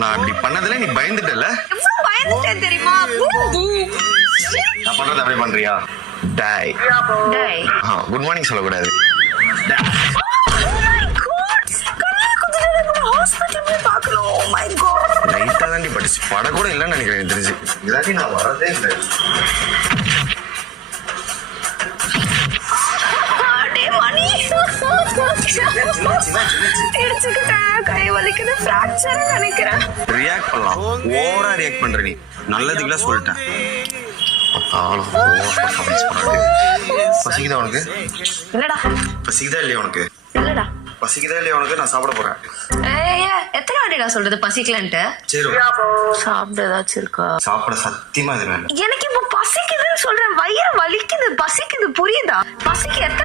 நான் அப்படி பண்ணதுல நீ பயந்துட்டல? எவ்வளவு பயந்துட்டேன் தெரியுமா? நான் பண்றது அப்படி பண்றியா? டேய் டேய் குட் மார்னிங் சொல்லக்கூடாது. லைட்டா தாண்டி படிச்சு பட கூட இல்லைன்னு நினைக்கிறேன் தெரிஞ்சு. இதாட்டி நான் வரதே இல்லை. ரியாக்ட் பண்ணலாம். ஓவரா ரியாக்ட் பண்ற நீ. நல்லதுக்குலாம் சொல்லிட்டேன். பசிக்குதா உனக்கு? இல்லடா. பசிக்குதா இல்லையா உனக்கு? இல்லடா. பசிக்குதா இல்லையா உனக்கு? நான் சாப்பிட போறேன். எத்தனை வாட்டிடா சொல்றது பசிக்கலன்ட்டு? சரி சாப்பிட ஏதாச்சும் இருக்கா? சாப்பிட சத்தியமா இது வேண்டாம். எனக்கு இப்ப பசிக்குதுன்னு சொல்றேன். வயிறு வலிக்குது, பசிக்குது, புரியுதா? பசிக்கு